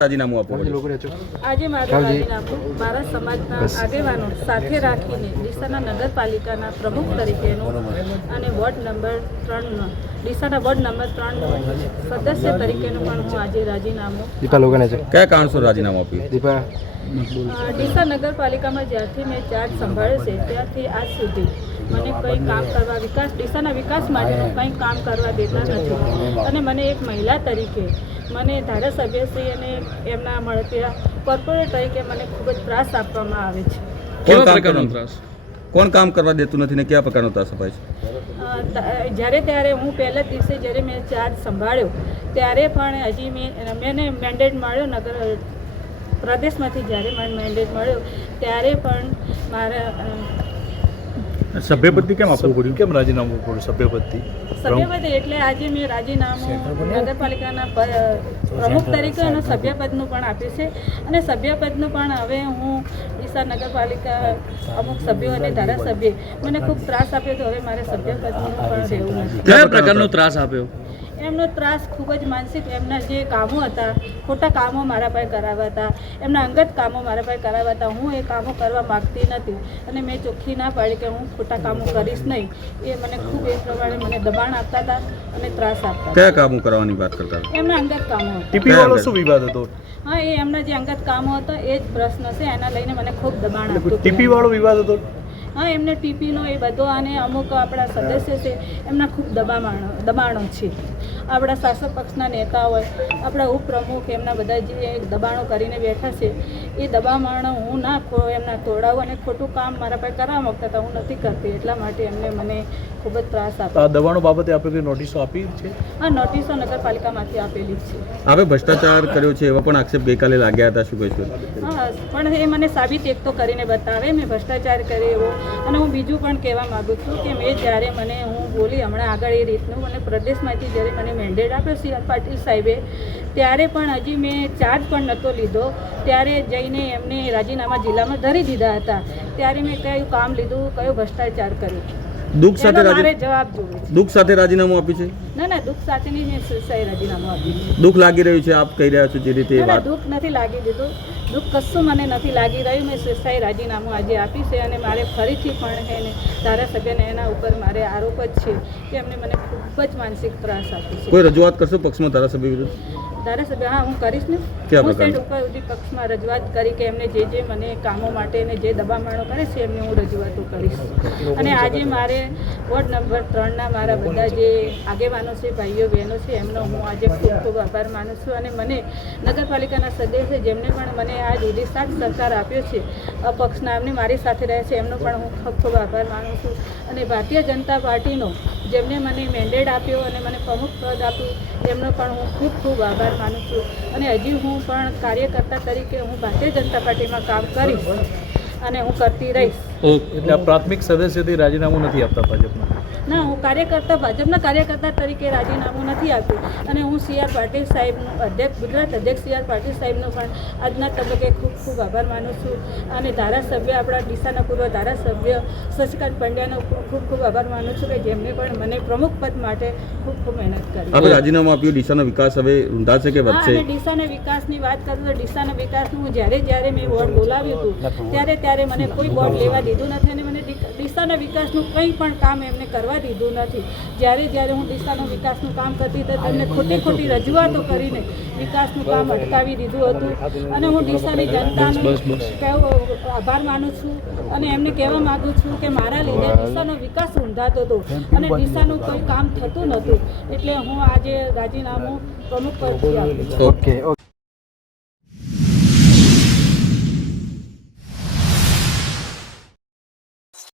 રાજીનામું આપો. આજે મારું રાજીનામું મારા સમાજના આગેવાનો સાથે રાખીને ડીસાના નગરપાલિકાના પ્રમુખ તરીકેનું અને વોર્ડ નંબર 3 ડીસાના વોર્ડ નંબર 3 સદસ્ય તરીકેનું પણ હું આજે રાજીનામું. કયા કારણસર રાજીનામું આપ્યું? ડીસા નગરપાલિકામાં જ્યારથી મેં ચાર્જ સંભાળ્યો છે ત્યારથી આજ સુધી મને કંઈ કામ કરવા ડીસાના વિકાસ માટેનું કંઈ કામ કરવા દેતા નથી અને મને એક મહિલા તરીકે મને ધારાસભ્યશ્રી અને એમના મળતી કોર્પોરેટ તરીકે મને ખૂબ જ ત્રાસ આપવામાં આવે છે. કેવા પ્રકારનો ત્રાસ? કોણ કામ કરવા દેતું નથી ને કયા પ્રકારનો ત્રાસ અપાય છે? જ્યારે ત્યારે હું પહેલા જ દિવસે જ્યારે મેં ચાર્જ સંભાળ્યો ત્યારે પણ હજી મેં મેન્ડેટ મળ્યો નગર પ્રદેશમાંથી જ્યારે મને મેન્ડેટ મળ્યો ત્યારે પણ મારા સભ્યપતિ કેમ આપવું પડ્યું? કેમ રાજીનામું પડ્યું સભ્યપતિ? એટલે આજે મેં રાજીનામું નગરપાલિકાના પ્રમુખ તરીકે અને સભ્યપદનું પણ આપ્યું છે અને સભ્યપદનું પણ હવે હું ડીસા નગરપાલિકા અમુક સભ્યો અને ધારાસભ્ય મને ખૂબ ત્રાસ આપ્યો તો હવે મારે સભ્યપદનું પણ રહેવું નથી. કયા પ્રકારનો ત્રાસ આપ્યો? એમનો ત્રાસ ખૂબ જ માનસિક, એમના જે કામો હતા ખોટા કામો મારા પાસે કરાવ્યા હતા, એમના અંગત કામો મારા પાસે કરાવ્યા હતા. હું એ કામો કરવા માગતી નથી અને મેં ચોખ્ખી ના પાડી કે હું ખોટા કામો કરીશ નહીં. એ મને ખૂબ એ પ્રમાણે મને દબાણ આપતા હતા અને ત્રાસ આપતા. કયા કામો કરવાની વાત કરતા? એમના અંગત કામો. ટીપી વાળો શું વિવાદ હતો? હા, એ એમના જે અંગત કામો હતો એ જ પ્રશ્ન છે, એના લઈને મને ખૂબ દબાણ આપતું. ટીપી વાળો વિવાદ હતો? હા, એમને ટીપીનો એ બધો અને અમુક આપણા સદસ્ય છે એમના ખૂબ દબાણો છે. આપણા શાસક પક્ષના નેતા હોય, આપણા ઉપપ્રમુખ, એમના બધા જે દબાણો કરીને બેઠા છે એ દબાણો હું ના એમના તોડાવું અને ખોટું કામ મારા પાસે કરવા માગતા હતા, હું નથી કરતી. એટલા માટે એમને મને ખૂબ જ ત્રાસ આપ્યો. આ દબાણો બાબતે આપણે કોઈ નોટિસો આપી છે? હા, નોટિસો નગરપાલિકામાંથી આપેલી છે. હવે ભ્રષ્ટાચાર કર્યો છે એવા પણ આક્ષેપ ગઈકાલે લાગ્યા હતા, શું કહીશું? હા, પણ એ મને સાબિત એક તો કરીને બતાવે મેં ભ્રષ્ટાચાર કર્યો એવો. અને હું બીજું પણ કહેવા માગું છું કે મેં જ્યારે હું બોલી હમણાં આગળ એ રીતનું મને પ્રદેશમાંથી જ્યારે મને મેન્ડેટ આપ્યો સી આર પાટીલ સાહેબે ત્યારે પણ હજી મેં ચાર્જ પણ નહોતો લીધો ત્યારે જઈને એમને રાજીનામા જિલ્લામાં ધરી દીધા હતા. ત્યારે મેં કયું કામ લીધું, કયો ભ્રષ્ટાચાર કર્યો? દુઃખ સાથે જવાબ જોવે. દુઃખ સાથે રાજીનામું આપ્યું છે? ના, દુઃખ સાથેની મેં સહી રાજીનામું આપ્યું. દુઃખ લાગી રહ્યું છે આપ કહી રહ્યા છો જે રીતે? દુઃખ નથી લાગી દીધું, દુઃખ કશું મને નથી લાગી રહ્યું. મેં સહી રાજીનામું આજે આપી છે અને મારે ફરીથી પણ એને ધારાસભ્યને એના ઉપર મારે આરોપ જ છે કે એમને મને ખૂબ જ માનસિક ત્રાસ આપ્યો છે. કોઈ રજૂઆત કરશો પક્ષમાં ધારાસભ્ય વિરુદ્ધ? ધારાસભ્ય હા, હું કરીશ ને. હું સ્ટેટ ઉપર પક્ષમાં રજૂઆત કરી કે એમને જે મને કામો માટે અને જે દબામણો કરે છે એમને હું રજૂઆતો કરીશ. અને આજે મારે વોર્ડ નંબર 3ના મારા બધા જે આગેવાનો છે, ભાઈઓ બહેનો છે, એમનો હું આજે ખૂબ ખૂબ આભાર માનું છું. અને મને નગરપાલિકાના સદસ્ય જેમને પણ મને આજ સુધી સાથ સહકાર આપ્યો છે પક્ષના, એમને મારી સાથે રહે છે, એમનો પણ હું ખૂબ ખૂબ આભાર માનું છું. અને ભારતીય જનતા પાર્ટીનો જેમને મને મેન્ડેટ આપ્યો અને મને પ્રમુખ પદ આપ્યું એમનો પણ હું ખૂબ ખૂબ આભાર માનું છું. અને હજી હું પણ કાર્યકર્તા તરીકે હું ભારતીય જનતા પાર્ટીમાં કામ કરીશ અને હું કરતી રહીશ. એટલે પ્રાથમિક સદસ્યથી રાજીનામું નથી આપતા ભાજપમાં? ના, હું ભાજપના કાર્યકર્તા તરીકે રાજીનામું નથી આપ્યું. અને હું સી આર પાટીલ સાહેબનું ગુજરાત અધ્યક્ષ સી આર પાટીલ સાહેબનો પણ આજના તબક્કે ખૂબ ખૂબ આભાર માનું છું. અને ધારાસભ્ય આપણા ડીસાના પૂર્વ ધારાસભ્ય શશિકાંત પંડ્યાનો ખૂબ ખૂબ આભાર માનું છું કે જેમને પણ મને પ્રમુખ પદ માટે ખૂબ ખૂબ મહેનત કરી. હવે રાજીનામું આપ્યું, ડીસાનો વિકાસ હવે રૂંધાશે કે વધશે? અને ડીસાના વિકાસની વાત કરું તો ડીસાના વિકાસનું હું જ્યારે મેં બોર્ડ બોલાવ્યું હતું ત્યારે મને કોઈ બોર્ડ લેવા દીધું નથી અને મને ડીસાના વિકાસનું કંઈ પણ કામ એમને કરવા દીધું નથી. જ્યારે હું ડીસાના વિકાસનું કામ કરતી હતી તેમને ખોટી રજૂઆતો કરીને વિકાસનું કામ અટકાવી દીધું હતું. અને હું ડીસાની જનતાનો આભાર માનું છું અને એમને કહેવા માગું છું કે મારા લીધે ડીસાનો વિકાસ રૂંધાતો હતો અને ડીસાનું કોઈ કામ થતું નહોતું. એટલે હું આજે રાજીનામું પ્રમુખ પરથી આપ્યું. ઓકે.